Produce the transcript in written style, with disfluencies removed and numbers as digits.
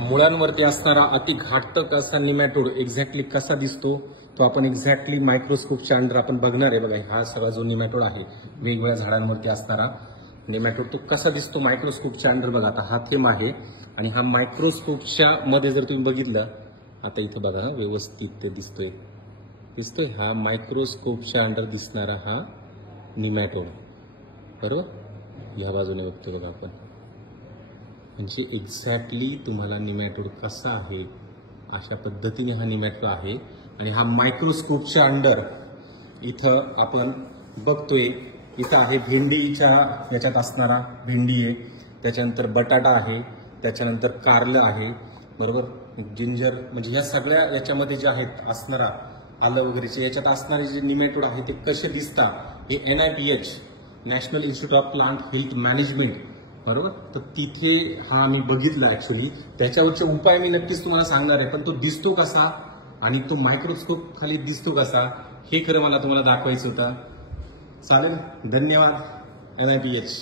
मुळांवरती असणारा अति घातक असा निमॅटोड एक्झॅक्टली कसा दिसतो तो आपण एक्झॅक्टली मायक्रोस्कोपच्या अंडर आपण बघणार आहे. बघा, हा सगळा जो निमॅटोड आहे वेगवेगळ्या झाडांवरती असणारा निमॅटोड तो कसा दिसतो मायक्रोस्कोपच्या अंडर. बघा, आता हा थेंब आहे आणि हा मायक्रोस्कोपच्या मध्ये जर तुम्ही बघितलं, आता इथं बघा व्यवस्थित ते दिसतोय हा मायक्रोस्कोपच्या अंडर दिसणारा हा निमॅटोड, बरोबर. या बाजूने बघतो बघा आपण, म्हणजे एक्झॅक्टली तुम्हाला निमॅटोड कसा आहे अशा पद्धतीने हा निमॅटोड आहे. आणि हा मायक्रोस्कोपच्या अंडर इथं आपण बघतोय, इथं आहे भेंडीच्या याच्यात असणारा भेंडी आहे, त्याच्यानंतर बटाटा आहे, त्याच्यानंतर कारलं आहे, बरोबर. जिंजर, म्हणजे ह्या सगळ्या याच्यामध्ये जे आहेत असणारा आलं वगैरेचे याच्यात असणारे जे निमॅटोड आहे ते कसे दिसतात हे NIPH national institute of plant health management, बरोबर. तर तिथे हा मी बघितला ऍक्च्युली. त्याच्यावरचे उपाय मी नक्कीच तुम्हाला सांगणार आहे, पण तो दिसतो कसा आणि तो मायक्रोस्कोप खाली दिसतो कसा हे खरं मला तुम्हाला दाखवायचं होतं. चालेल, धन्यवाद NIPH.